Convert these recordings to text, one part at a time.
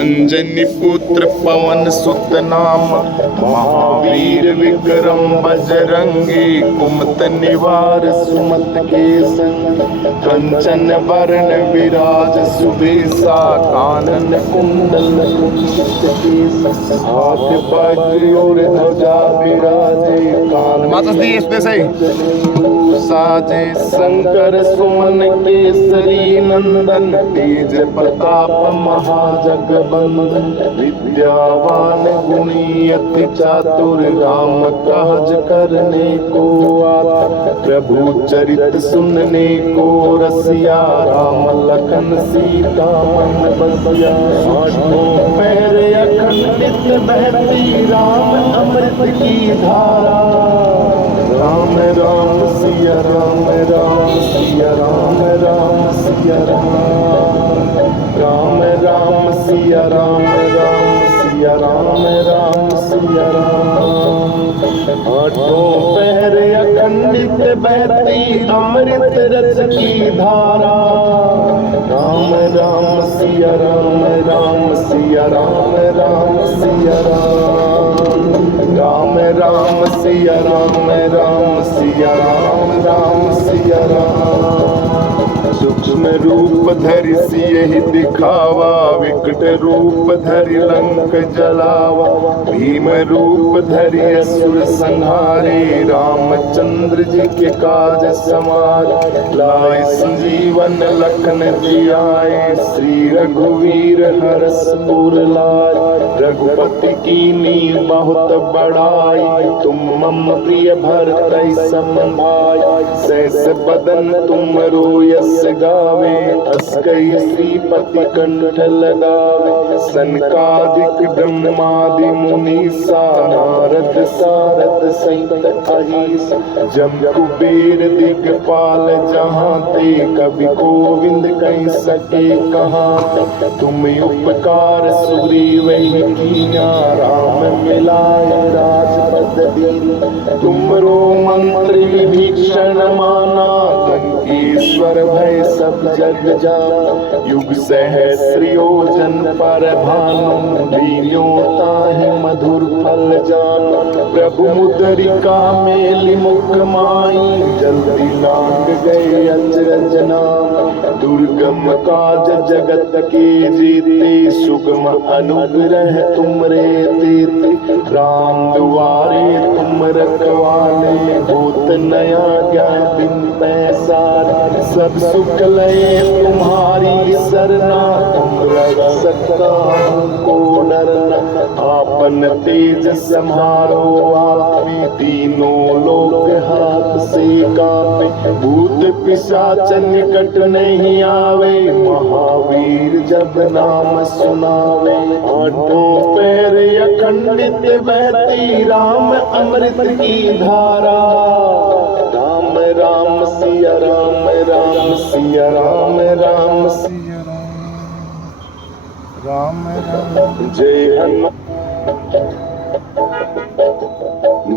अंजनी पुत्र पवन सुत नाम, महावीर विक्रम बजरंगी, कुमत निवार सुमत के संग, कंचन वरण विराज सुबेसा, कानन कुंडल कुंचित केसा, हाथ वज्र और ध्वजा विराजे, कान इसमें सही साजे, शंकर सुमन केसरी नंदन, तेज प्रताप महाजगबंदन, विद्यावान गुणी अति चातुर, राम काज करने को आता, प्रभु चरित सुनने को रसिया, राम लखन सीता मन बसिया, आठों पैर अखंडित बहती राम अमृत की धारा, राम राम सिया राम राम सिया राम राम सिया राम, राम राम सिया राम राम सिया राम राम सिया राम, आठों पहर अखंडित बहती अमृत रस की धारा, राम राम सिया राम राम सिया राम राम सिया राम, राम राम सिया राम राम सिया राम राम सिया राम, सूक्ष्म रूप धरि सियहि दिखावा, विकट रूप धरि लंक जलावा, भीम रूप धरि असुर संहारे, रामचंद्र जी के काज समारे, लाए संजीवन लखन जियाए, श्री रघुवीर हरष पुर लाए, रघुपति कीन्ही बहुत बड़ाई, तुम मम प्रिय भरतहि सम भाई, सहस बदन तुम यस गावे, अस कई श्रीपति कंठ लगावे, सनकादिक ब्रह्मादि मुनीसा, नारद सारद सहित अहिसा, जम कुबेर दिगपाल जहाँ ते, कवि गोविंद कह सके कहाँ, तुम उपकार सुग्रीव कीन्हा, राम मिलाए राजपद दीन्हा, तुमरो मंत्र विभीषण माना, लंकेश्वर भय सब जग जाना, युग सहस्र योजन पर भानु, लील्यो ताहि मधुर फल जाना, प्रभु मुद्रिका मेलि मुख माई, जल्दी लांग गए अचरज नाम, दुर्गम काज जगत के जेते, सुगम अनुग्रह तुमरे तेते, राम दुआरे तुम रखवाले, होत नया ज्ञान बिन पैसारे, सब सुख लय तुम्हारी सरना, तुम रक्षक को डरना, आपन तेज संहारो आपे, तीनों लोक हाथ से कांपे, भूत पिशाच निकट नहीं आवे, महावीर जब नाम सुनावे, आठों पैर अखंडित बहती राम अमृत की धारा, राम राम सिया राम राम सिया राम राम सिया राम, राम राम जय हनुमान,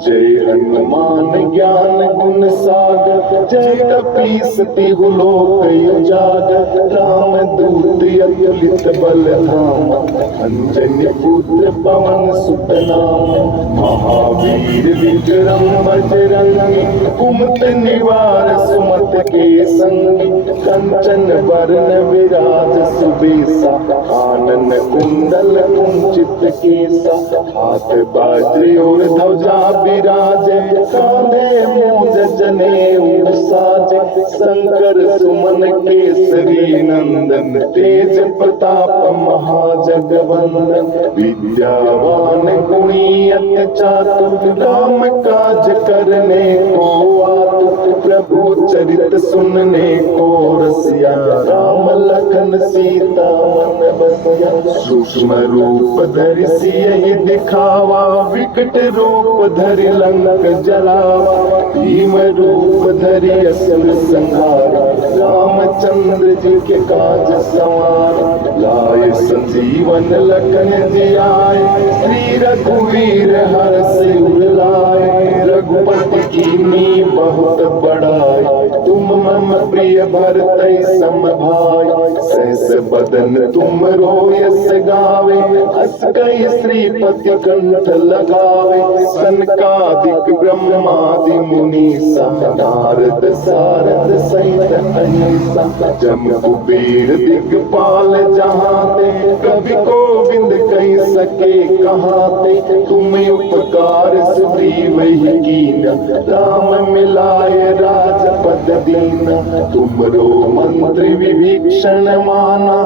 जय हनुमान ज्ञान गुण सागर, जय कपीस तिहु लोक उजागर, राम दूत अतुलित बल धामा, अंजनी पुत्र पवन सुत नाम, महावीर विक्रम बजरंगी, कुमत निवार सुमत के संगी, कंचन वरण विराज सुबेसा, कानन कुंडल कुंचित केसा, हाथ वज्र और ध्वजा विराजे, कांधे मूंज जनेऊ साजे, शंकर सुमन केसरी नंदन, तेज प्रताप महाजगवंदन, विद्यावान गुणी अति चातुर, राम काज करने को आतुर, प्रभु चरित सुनने को रसिया, राम लखन सीता मन बसिया, सूक्ष्म रूप धरि सियहि दिखावा, विकट रूप धरि लंक जलावा, भीम रूप धरि असुर संहारा, रामचंद्र जी के काज सवार, लाए संजीवन लखन जियाए, श्री रघुवीर हरष उर लाए, रघुपति कीन्ही बहुत बड़ाई, तुम मम प्रिय भरतहि सम भाई, सहस बदन तुम यस गावे, अस कई श्रीपति कंठ लगावे, सनकादिक ब्रह्मादि मुनि सब, नारद सारद सहित अहिंसा, जम कुबेर दिगपाल जहाँ ते, कवि गोविंद कही सके कहाँ ते, तुम उपकार सुग्रीव ही कीना, राम मिलाए राजपद दीना, तुमरो मंत्री विभीषण माना,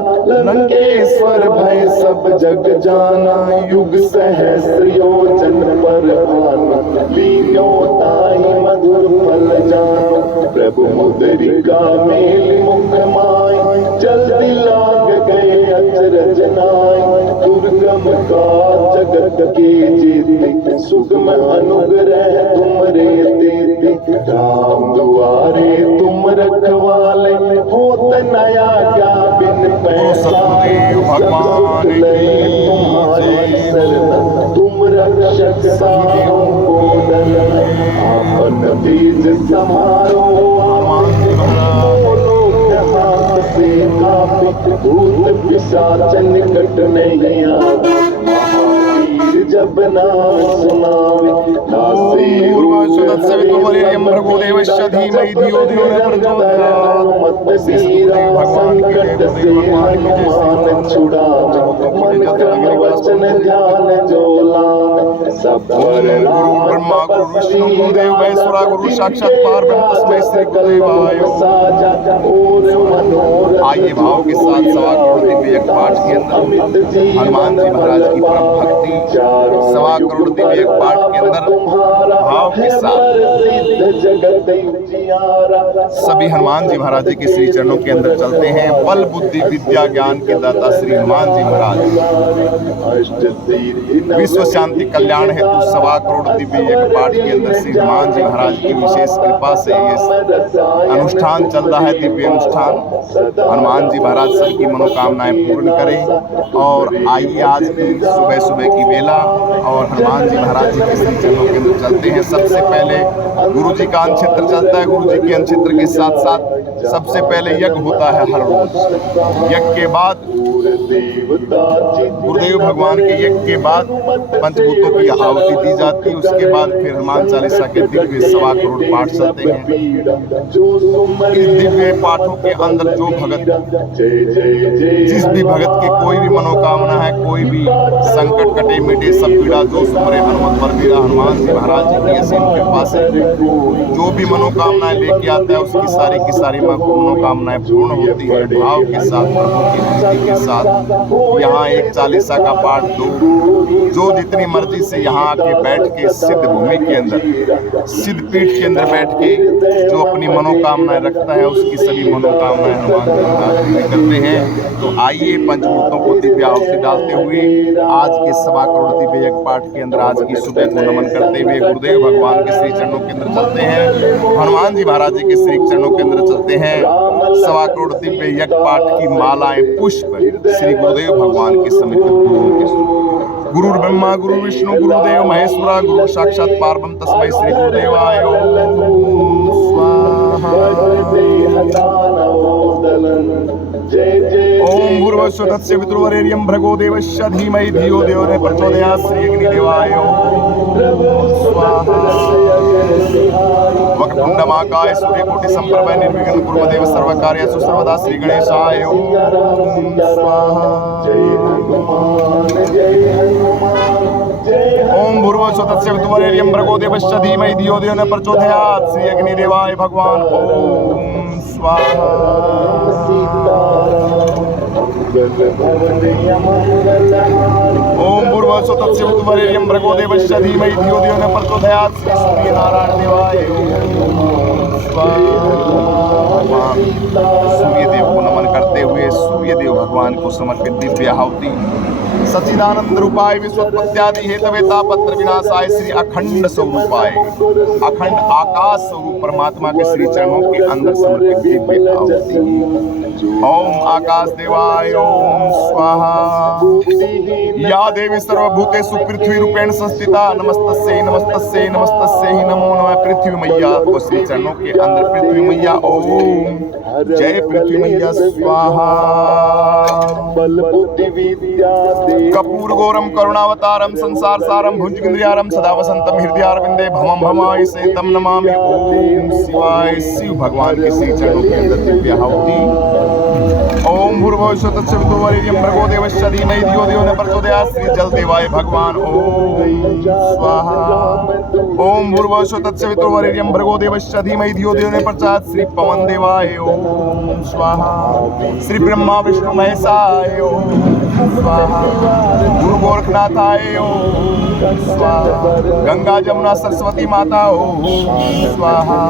लंकेश्वर भय सब जग जाना, युग सहस्र योजन पर आना, लीनो ताहि मधुर फल जानो, प्रभु मुद्रिका मेल मुख माय, जल्दी लाग गए अचरज नाय, दुर्गम का जगत के जेते, सुगम अनुग्रह तुमरे देते, राम दुआरे तुम रखवाले, होत नया क्या बिन पैसारे, भगवान तुम्हारी शरण, तुम रक्षक सायों को डरना, आपन तेज समारो से कापे, भूत पिशाच निकट नहीं आवे, महावीर जब नाम सुनावे, दासी धीमहि धियो धियो न प्रचोदयात्, मत बीरा संकट से हनुमान छुड़ावे, मन क्रम वचन ध्यान जो लावे, सब पर राम ब्रह्मा गुरु विष्णु गुरुदेव महेश्वरा गुरु साक्षात परब्रह्म तस्मै श्री गुरुदेवाय। आइए भाव के साथ सवा करोड़ दिव्य यज्ञ पाठ के अंदर हनुमान जी महाराज की परम भक्ति, सवा करोड़ दिव्य यज्ञ पाठ के अंदर भाव के साथ सभी हनुमान जी महाराज के श्री चरणों के अंदर चलते हैं। बल बुद्धि विद्या ज्ञान के दाता श्री हनुमान जी महाराज, विश्व शांति कल्याण हेतु सवा करोड़ दिव्य यज्ञ पाठ के अंदर श्री हनुमान जी महाराज की विशेष कृपा से ये अनुष्ठान चल रहा है, दिव्य अनुष्ठान। हनुमान जी महाराज सबकी मनोकामनाएं पूर्ण करें। और आइए आज की सुबह सुबह की बेला और हनुमान जी महाराज जी के श्री चरणों के अंदर चलते हैं। सबसे पहले गुरु जी का अनक्षेत्र चलता है। गुरु जी के अनक्षेत्र के साथ साथ सबसे पहले यज्ञ होता है हर रोज। यज्ञ के बाद गुरुदेव भगवान के यज्ञ के बाद पंचभूतों की आहुति दी जाती है। उसके बाद फिर हनुमान चालीसा के दिव्य सवा करोड़ पाठ चलते हैं। इस दिव्य पाठों के अंदर जो भगत, जिस भी भगत की कोई भी मनोकामना है, कोई भी संकट कटे मिटे सब पीड़ा, जो सुमरे हनुमत बलबीरा हनुमान जी महाराज जी की असीम कृपा से जो भी मनोकामनाएं लेके आता है उसकी सारी की सारी मनोकामनाएं पूर्ण होती है। भाव के साथ, प्रभु की भक्ति के साथ यहाँ एक चालीसा का पाठ दो। जो जितनी मर्जी से यहाँ आके बैठ के सिद्ध भूमि के अंदर, सिद्ध पीठ के अंदर बैठ के जो अपनी मनोकामनाएं रखता है उसकी सभी मनोकामनाएं हनुमान जी महाराज पूरी करते हैं। तो आइए पंचभूतों को दिव्य आहुति डालते हुए आज के सवा करोड़ दिव्य यज्ञ पाठ के अंदर आज की सुबह को नमन करते हुए गुरुदेव भगवान के श्री चरणों के अंदर चलते हैं। हनुमान जी महाराज जी के श्री चरणों के अंदर चलते हैं। सवा करोड़ दिव्य यज्ञ पाठ की मालाएं पुष्प श्री गुरुदेव भगवान के समर्पित गुरुओं के। गुरु ब्रह्मा गुरु विष्णु गुरुदेव महेश्वरा गुरु साक्षात परब्रह्म तस्मै श्री गुरुदेवाय ओम भूर्भुवस्सुः तस्य पितृवरेण्यं भर्गो देवस्य धीमहि धियो यो न प्रचोदयात् श्री अग्निदेवाय स्वाहा। वक्रतुण्डमहाकाय सूर्यकोटि सम्प्रभ निर्विघ्नं कुरु देव सर्वकार्येषु सर्वदा श्री गणेशाय स्वाहा। ओम भूर्भुवस्सुः तस्य पितृवरेण्यं भर्गो देवस्य धीमहि धियो यो न प्रचोदयात् श्री अग्निदेवाय भगवान ओम स्वाहा। ओम भूर्भुवस्सुः तस्य पितृवरेण्यं भर्गो देवस्य धीमहि धियो यो न प्रचोदयात् श्री सूर्यनारायण देवाय स्वाहा। सूर्य देव को नमन करते हुए सूर्य देव भगवान को समर्पित दिव्य आहुति सच्चिदानंद रूपाय विश्वोत्पत्त्यादि हेतवे तापत्र विनाशाय श्री अखंड स्वरूपाय, अखंड आकाश स्वरूप परमात्मा के श्री चरणों के अंदर समर्पित दिव्य आहुति। ओम आकाश देवाय ओम स्वाहा। या देवी सर्वभूतेषु पृथ्वी रूपेण संस्थिता नमस्तस्यै नमस्तस्यै नमस्तस्यै नमो नमः पृथ्वी मैया को श्री चरणों के अंदर पृथ्वी मैया ओम जय पृथ्वी मैया स्वाहा। बल बुद्धि विद्या कपूर गौरम करुणावतारम संसार सारम भुजगेंद्रियारम सदा वसंतम हृदयारविंदे भमम भमाय से तम नमामि ओम शिवाय। शिव भगवान के श्री चरणों के अंदर दिव्य आहुति। ओम भूर्भुवः स्वः तत्सवितुर्वरेण्यं भर्गो देवस्य धीमहि धियो यो न प्रचोदयात्। श्री जल देवाय भगवान ओम स्वाहा। ओम भूर्भुवः स्वः तत्सवितुर्वरेण्यं भर्गो देवस्य धीमहि धियो यो न प्रचोदयात्। श्री पवन देवाय ओम स्वाहा। श्री ब्रह्मा विष्णु महेशाय ओम स्वाहा। गुरु गोरखनाथाय ओम स्वाहा। गंगा जमुना सरस्वती माता ओम स्वाहा।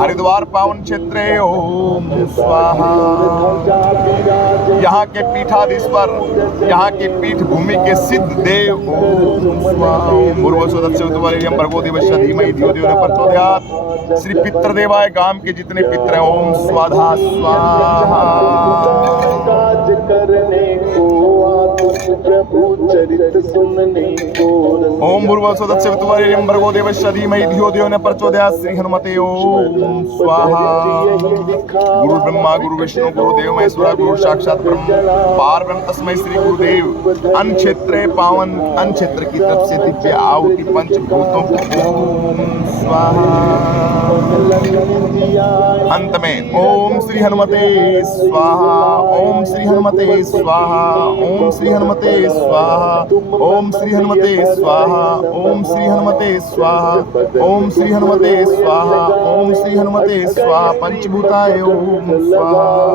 हरिद्वार पावन क्षेत्रे ओम स्वाहा। यहाँ के पीठाधीश्वर, यहाँ के पीठ भूमि के सिद्ध देव ओम स्वाहा। ओम भूर्भुवः स्वः तत्सवितुर्वरेण्यं भर्गो देवस्य धीमहि धियो यो न प्रचोदयात्। श्री पितृ देवाय गांव के जितने पितृ हैं ओम स्वाहा स्वाहा। काज करने को प्रभु चरित सुनने को ओम भूर्भुवः स्वः तत्सवितुर्वरेण्यं भर्गो देवस्य धीमहि धियो यो न प्रचोदयात्। श्री हनुमते ओम स्वाहा। गुरु ब्रह्मा गुरु विष्णु गुरु देव महेश्वरा गुरु साक्षात ब्रह्म पार ब्रह्म तस्मै श्री गुरुदेव। अन्न क्षेत्र पावन अन्न क्षेत्र की तरफ से दिव्य आहुति पंचभूतों को ओम स्वाहा। अंत में ओम श्री हनुमते स्वाहा। ओम श्री हनुमते स्वाहा। ओम श्री हनुमते स्वाहा। ओम श्री हनुमते स्वाहा। ओम श्री हनुमते स्वाहा। ओम श्री हनुमते स्वाहा। ओम श्री हनुमते स्वाहा। पंचभूताय ओम स्वाहा।